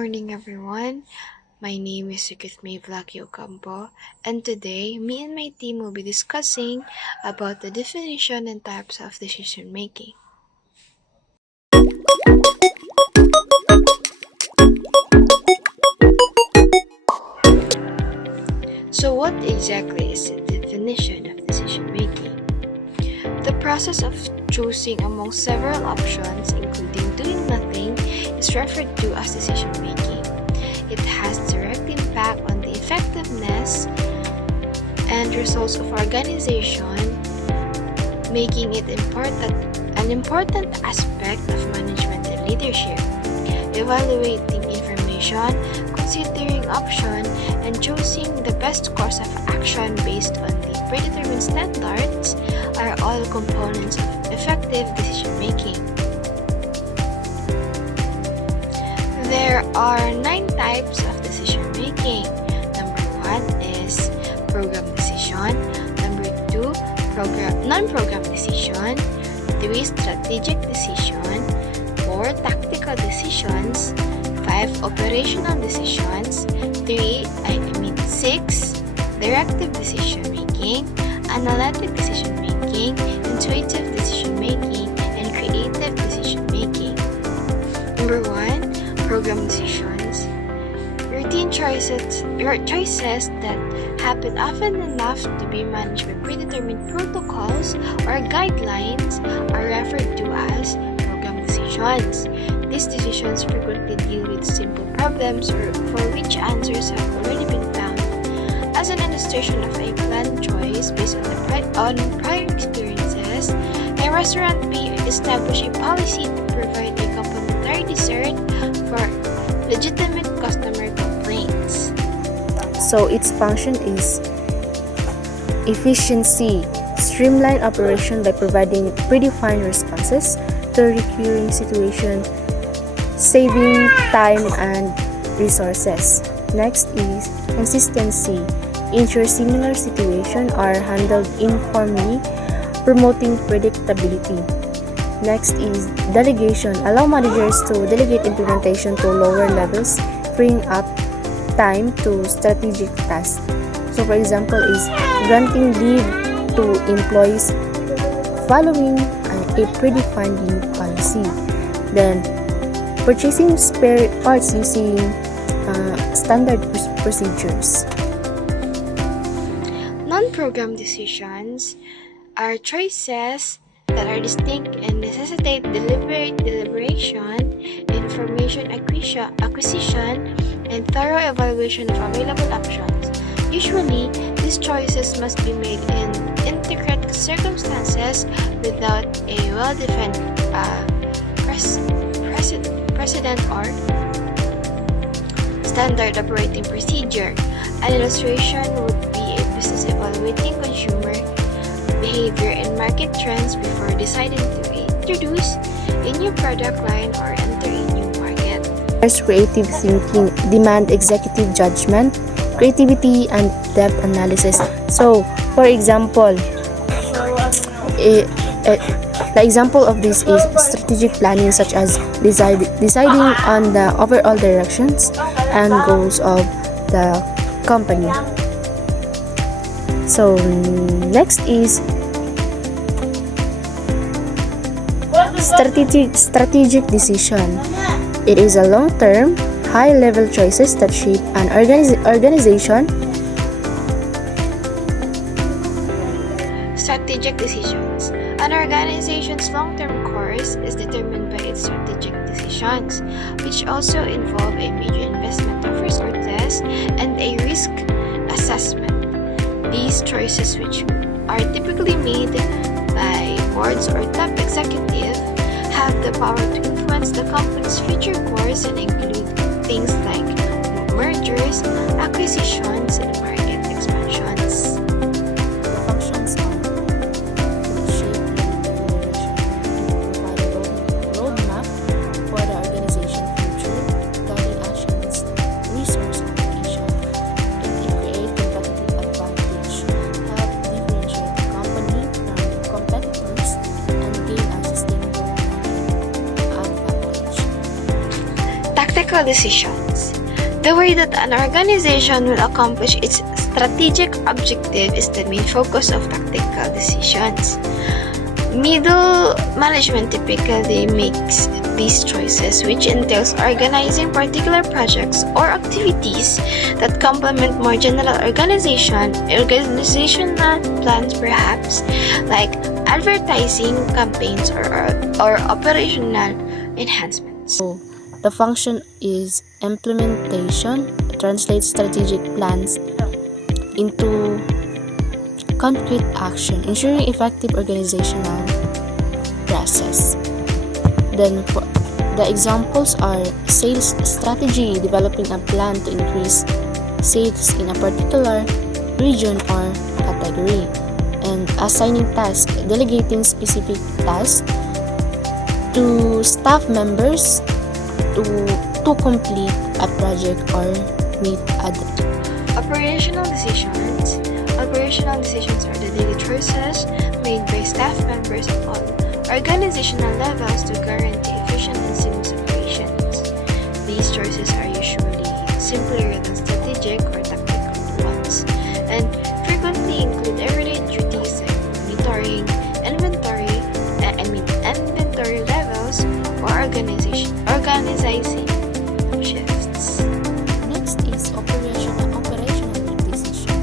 morning, everyone. My name is L.Ocampo, and today, me and my team will be discussing about the definition and types of decision making. So, what exactly is the definition of decision making? The process of choosing among several options, including doing nothing, is referred to as decision making. It has direct impact on the effectiveness and results of organization, making it an important aspect of management and leadership. Evaluating information, considering options, and choosing the best course of action based on the predetermined standards are all components of effective decision making. There are 9 types of decision making. Number 1 is program decision. Number 2, non-program decision. 3, strategic decision. 4, tactical decisions. 5, operational decisions. 6, directive decision making, analytic decision making, intuitive decision making, and creative decision making. Number 1, program decisions. Routine choices that happen often enough to be managed by predetermined protocols or guidelines are referred to as program decisions. These decisions frequently deal with simple problems or for which answers have already been found. As an illustration of a planned choice based on prior experiences, a restaurant may establish a policy to provide a complimentary dessert for legitimate customer complaints. So its function is efficiency, streamline operation by providing predefined responses to a recurring situation, saving time and resources. Next is consistency, ensure similar situations are handled uniformly, promoting predictability. Next is delegation, allow managers to delegate implementation to lower levels, freeing up time to strategic tasks. So for example is granting leave to employees following a predefined leave policy. Then purchasing spare parts using standard procedures. Non-program decisions are choices that are distinct and necessitate deliberation, information acquisition, and thorough evaluation of available options. Usually, these choices must be made in intricate circumstances without a well-defined precedent or standard operating procedure. An illustration would be a business evaluating consumer behavior and market trends before deciding to introduce a new product line or enter a new market. First, creative thinking demand executive judgment, creativity, and depth analysis. So, for example, the example of this is strategic planning, such as deciding on the overall directions and goals of the company. So next is strategic decision. It is a long-term, high-level choices that shape an organization. Strategic decisions. An organization's long-term course is determined by its strategic decisions, which also involve a major investment of resources and a risk assessment. These choices, which are typically made by boards or top executives, have the power to influence the company's future course and include things like mergers, acquisitions, and market expansions. The functions are to shape the direction, to provide a roadmap for the organization's future, guiding actions, resource allocation. It can create competitive advantage, help differentiate the company from competitors, and gain a sustainable market advantage. Tactical decisions. The way that an organization will accomplish its strategic objective is the main focus of tactical decisions. Middle management typically makes these choices, which entails organizing particular projects or activities that complement more general organizational plans, perhaps, like advertising campaigns or operational enhancements. So, the function is implementation. It translates strategic plans into concrete action, ensuring effective organizational process. Then the examples are sales strategy, developing a plan to increase sales in a particular region or category, and assigning tasks, delegating specific tasks to staff members to complete a project or meet a Operational decisions. Operational decisions are the daily choices made by staff members at all organizational levels to guarantee efficient and seamless operations. These choices are usually simpler than strategic or tactical ones, and frequently include everyday duties like monitoring inventory levels or organizing shifts. Next is operational decision.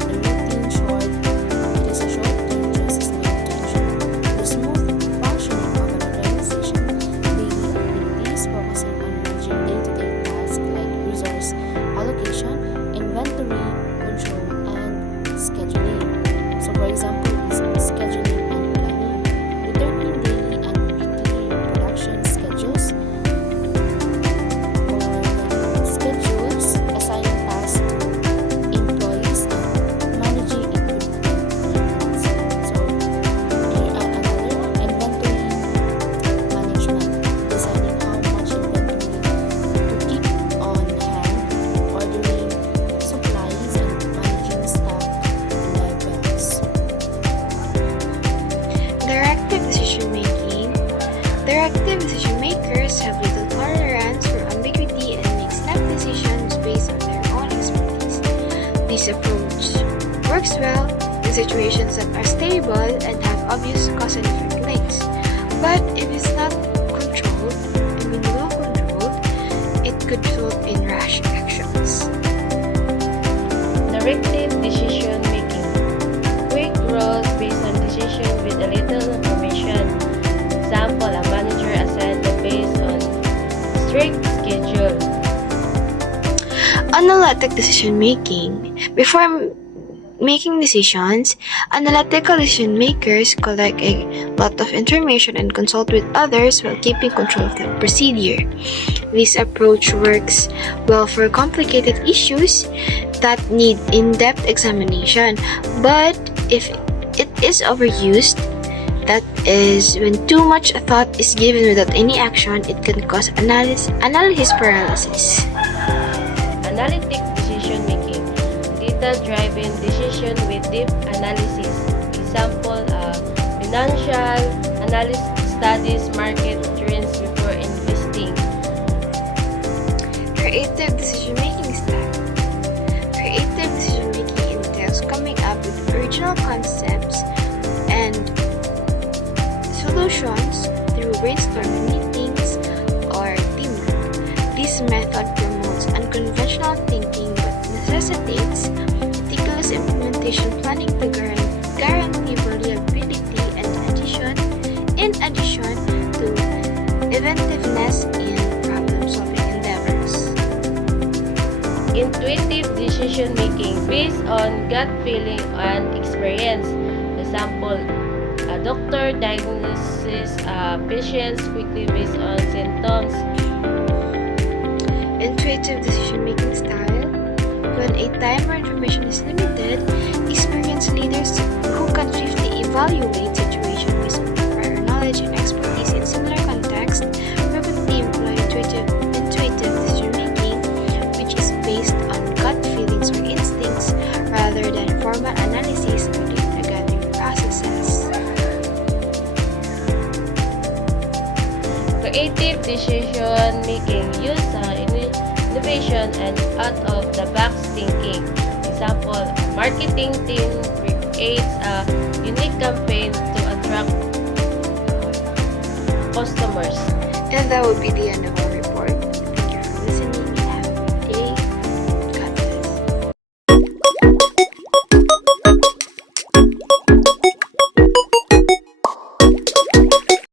The routine short, it is a short-term choices made to ensure the smooth functioning of an organization. Daily activities focusing on managing day-to-day tasks like resource allocation, inventory control, and scheduling. So, for example, is scheduling and planning, determining daily and weekly production schedules, assigning tasks to employees, and managing equipment. So, here are another inventory management, deciding how much inventory to keep on hand, ordering supplies, and managing stock levels. Directive decision making. Directive decision makers have little tolerance for ambiguity and make snap decisions based on their own expertise. This approach works well in situations that are stable and have obvious cause and effect links. But if it's not well controlled, it could result in rash actions. Directive decision making. Quick rules based on decision with a little information. Example, a manager assigned based on strict schedule. Analytic decision making. Before making decisions, analytical decision makers collect a lot of information and consult with others while keeping control of the procedure. This approach works well for complicated issues that need in-depth examination, but if it is overused, that is, when too much thought is given without any action, it can cause analysis paralysis. Analytic decision making. Data-driven decision with deep analysis. Example, financial analysis studies market trends before investing. Creative decision-making style. Creative decision-making entails coming up with original concepts and solutions through brainstorming meetings or teamwork. This method promotes unconventional thinking but necessitates meticulous implementation planning to guarantee reliability in addition to inventiveness in problem-solving endeavors. Intuitive decision making based on gut feeling and experience. Example, a doctor diagnoses patients quickly based on symptoms. Intuitive decision-making style. When a time or information is limited, experienced leaders who can swiftly evaluate situations based on prior knowledge and expertise in similar contexts frequently employ intuitive decision-making, which is based on gut feelings or instincts rather than formal analysis or data-gathering processes. Creative decision making use innovation and out-of-the-box thinking. Example, a marketing team creates a unique campaign to attract customers. And that would be the end of our